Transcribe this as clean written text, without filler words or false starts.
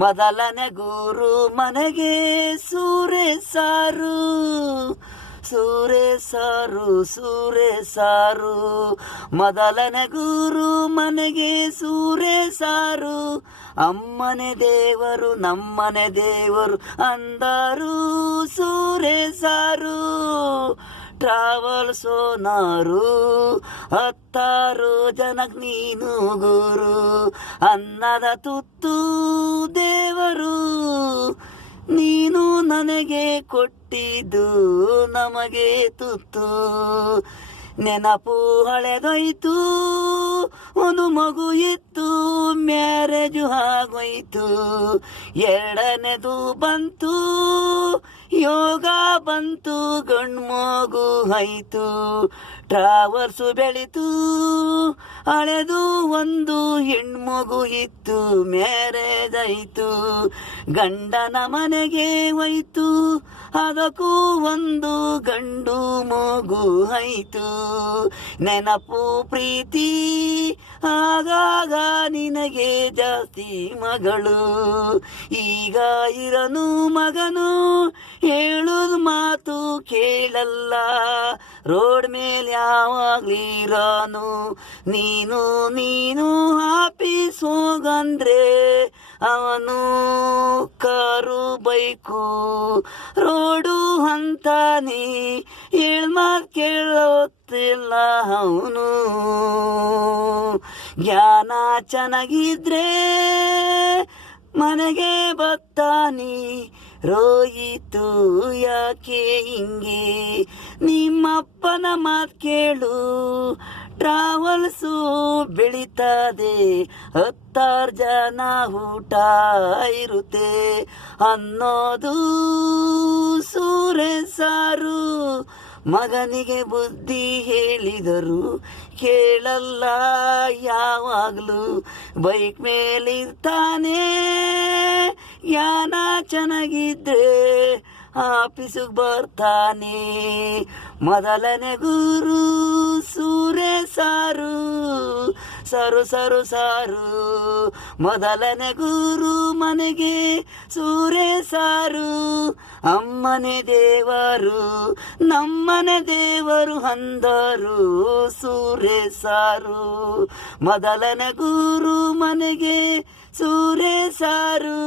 ಮೊದಲನೇ ಗುರು ಮನೆಗೆ ಸೂರೆ ಸಾರು, ಸೂರೆ ಸಾರು, ಸೂರೆ ಸಾರು. ಮೊದಲನೇ ಗುರು ಮನೆಗೆ ಸೂರೆ ಸಾರು. ಅಮ್ಮನೆ ದೇವರು ನಮ್ಮನೆ ದೇವರು ಅಂದರು ಸೂರೆ ಸಾರು. ಟ್ರಾವೆಲ್ಸ್ ಓನರು 10 ಜನಕ್ಕೆ ನೀನು ಗುರು. ಅನ್ನದ ತುತ್ತು ದೇವರು ನೀನು ನನಗೆ ಕೊಟ್ಟಿದ್ದು ನಮಗೆ ತುತ್ತು. ನೆನಪು ಹಳೆದೋಯ್ತು ಒಂದು ಮಗು ಇತ್ತು ಮ್ಯಾರೇಜು ಆಗೋಯ್ತು. 2ನೇದು ಬಂತು ಯೋಗ ಬಂತು ಗಂಡು ಮಗು ಆಯ್ತು. ಟ್ರಾವರ್ಸು ಬೆಳೀತು ಹಳೆದು ಒಂದು ಹೆಣ್ಮಗು ಇತ್ತು ಮ್ಯಾರೇಜ್ ಆಯ್ತು. ಗಂಡನ ಮನೆಗೆ ಹೋಯ್ತು ಅದಕ್ಕೂ ಒಂದು ಗಂಡು ಮಗು ಆಯ್ತು. ನೆನಪು ಪ್ರೀತಿ ಆಗಾಗ ನಿನಗೆ ಜಾಸ್ತಿ ಮಗಳು. ಈಗ ಇರನು ಮಗನು ಹೇಳುದು ಮಾತು ಕೇಳಲ್ಲ. ರೋಡ್ ಮೇಲೆ ಯಾವಾಗ್ಲಿರೋನು ನೀನು ನೀನು ಆಫೀಸ್ ಹೋಗಂದ್ರೆ ಅವನು ಕಾರು ಬೈಕು ರೋಡು ಅಂತಾನೆ ಹೇಳ್ಮಾತ್ ಕೇಳೋತಿಲ್ಲ ಅವನು. ಜ್ಞಾನ ಚೆನ್ನಾಗಿದ್ರೆ ಮನೆಗೆ ಬತ್ತಾನೆ. ರೋಯಿತು ಯಾಕೆ ಹಿಂಗೆ ನಿಮ್ಮಪ್ಪನ ಮಾತು ಕೇಳು. ಟ್ರಾವೆಲ್ಸು ಬೆಳೀತದೆ 10 ಜನ ಊಟ ಇರುತ್ತೆ ಅನ್ನೋದು ಸೂರೆ ಸಾರು. ಮಗನಿಗೆ ಬುದ್ಧಿ ಹೇಳಿದರು ಕೇಳಲ್ಲ ಯಾವಾಗಲೂ. ಬೈಕ್ ಮೇಲಿರ್ತಾನೆ ಜ್ಞಾನ ಚೆನ್ನಾಗಿದ್ರೆ ಆಫೀಸಿಗೆ ಬರ್ತಾನೆ. ಮೊದಲನೇ ಗುರು ಸೂರೆ ಸಾರು, ಸಾರು ಸಾರು ಸಾರು. ಮೊದಲನೇ ಗುರು ಮನೆಗೆ ಸೂರೆ ಸಾರು. ಅಮ್ಮನೆ ದೇವರು ನಮ್ಮನೆ ದೇವರು ಅಂದರು ಸೂರೆ ಸಾರು. ಮೊದಲನೇ ಗುರು ಮನೆಗೆ ಸೂರೆ ಸಾರು.